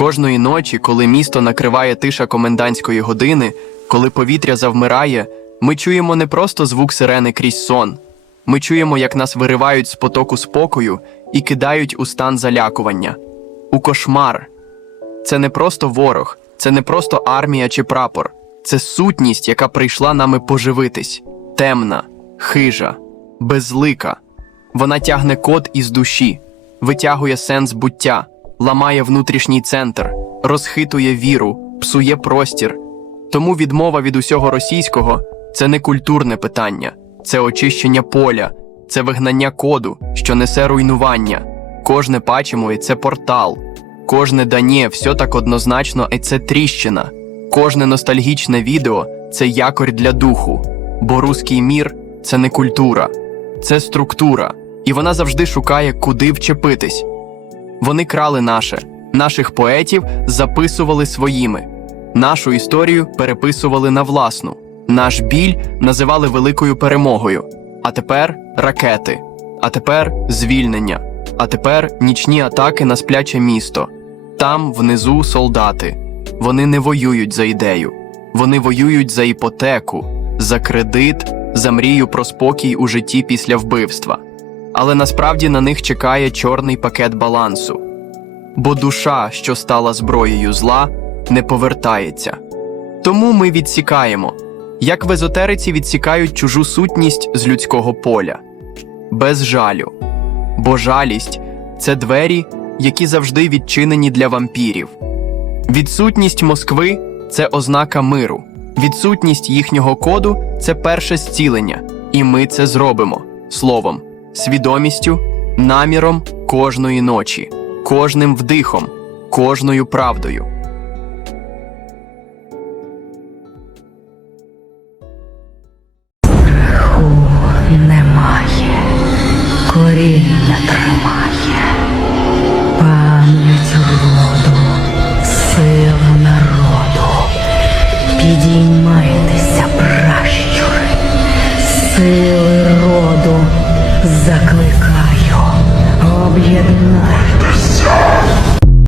Кожної ночі, коли місто накриває тиша комендантської години, коли повітря завмирає, ми чуємо не просто звук сирени крізь сон. Ми чуємо, як нас виривають з потоку спокою і кидають у стан залякування, у кошмар. Це не просто ворог, це не просто армія чи прапор, це сутність, яка прийшла нами поживитись, темна, хижа, безлика. Вона тягне код із душі, витягує сенс буття, ламає внутрішній центр, розхитує віру, псує простір. Тому відмова від усього російського це не культурне питання, це очищення поля, це вигнання коду, що несе руйнування. Кожне пачемо і це портал, кожне дання все так однозначно, і це тріщина. Кожне ностальгічне відео це якорь для духу, бо руський мір це не культура, це структура, і вона завжди шукає, куди вчепитись. Вони крали наше, наших поетів записували своїми, нашу історію переписували на власну, наш біль називали великою перемогою. А тепер ракети, а тепер звільнення, а тепер нічні атаки на спляче місто. Там внизу солдати. Вони не воюють за ідею, вони воюють за іпотеку, за кредит, за мрію про спокій у житті після вбивства. Але насправді на них чекає чорний пакет балансу. Бо душа, що стала зброєю зла, не повертається. Тому ми відсікаємо, як в езотериці відсікають чужу сутність з людського поля, без жалю. Бо жалість це двері, які завжди відчинені для вампірів. Відсутність Москви це ознака миру. Відсутність їхнього коду це перше зцілення, і ми це зробимо словом, свідомістю, наміром кожної ночі, кожним вдихом, кожною правдою. немає, коріння тримає, пам'ять роду, сила народу. Підіймайтеся, пращури, Закликаю, об'єднайтеся.